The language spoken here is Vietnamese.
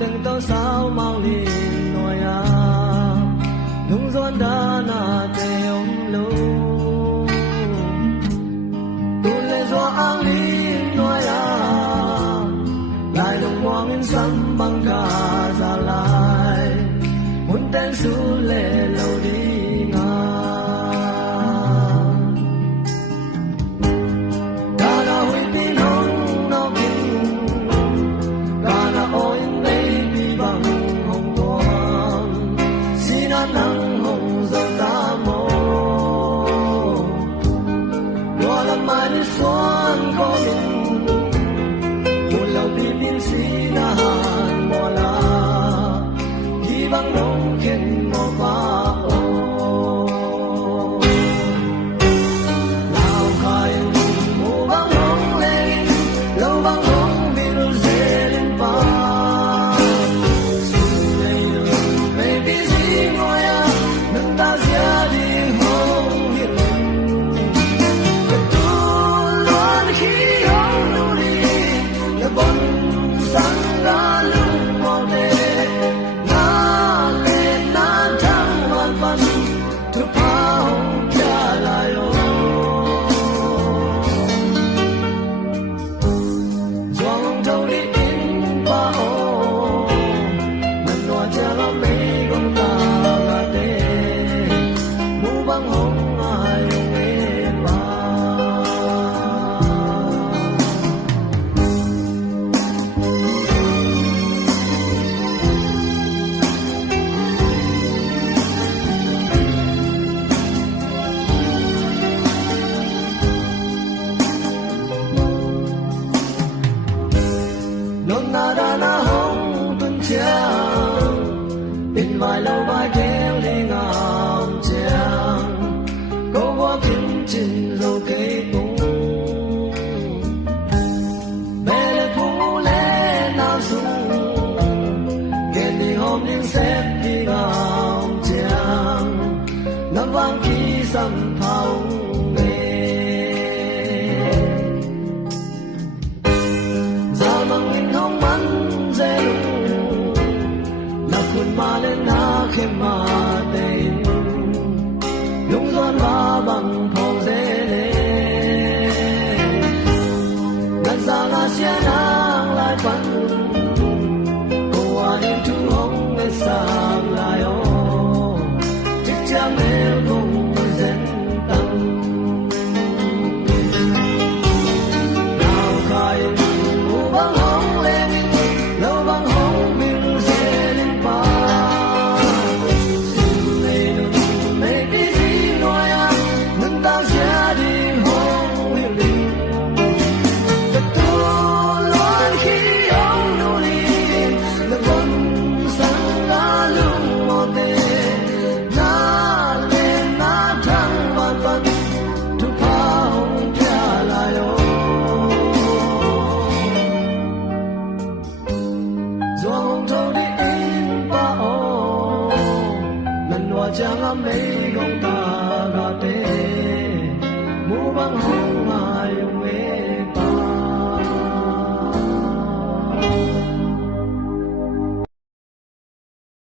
từng tao sao mau đi nói à nung doan đã na te ông lâu tu lệ do ang đi nói à lại đồng mong in sắm bằng cả ra lại muốn tên su lệ lâu đi ngà ta đã huy tin hông nó kinh ta đã ôi lấy đi bằng hồng quang xin ăn nắng hồng dần ta mô lo làm mai đi xuân có mình một lòng đi bin xin na hàn mùa la đi bằng nông khen